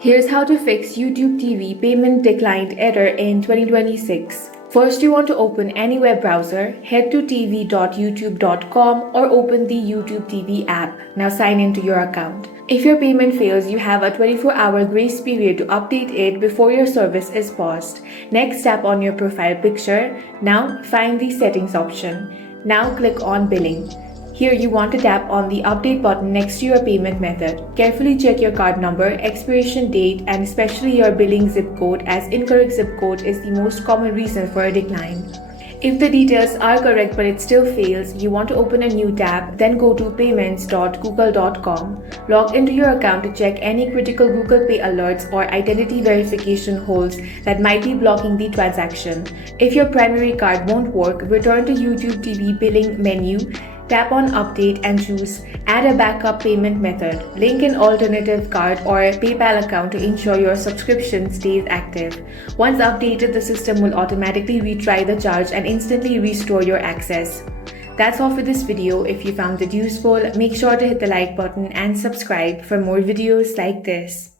Here's how to fix YouTube TV payment declined error in 2026. First, you want to open any web browser, head to tv.youtube.com or open the YouTube TV app. Now sign into your account. If your payment fails, you have a 24-hour grace period to update it before your service is paused. Next, tap on your profile picture. Now find the settings option. Now click on billing. Here you want to tap on the update button next to your payment method. Carefully check your card number, expiration date, and especially your billing zip code, as incorrect zip code is the most common reason for a decline. If the details are correct but it still fails, you want to open a new tab, then go to payments.google.com. Log into your account to check any critical Google Pay alerts or identity verification holds that might be blocking the transaction. If your primary card won't work, return to YouTube TV billing menu. Tap on Update and choose Add a backup payment method. Link an alternative card or PayPal account to ensure your subscription stays active. Once updated, the system will automatically retry the charge and instantly restore your access. That's all for this video. If you found it useful, make sure to hit the like button and subscribe for more videos like this.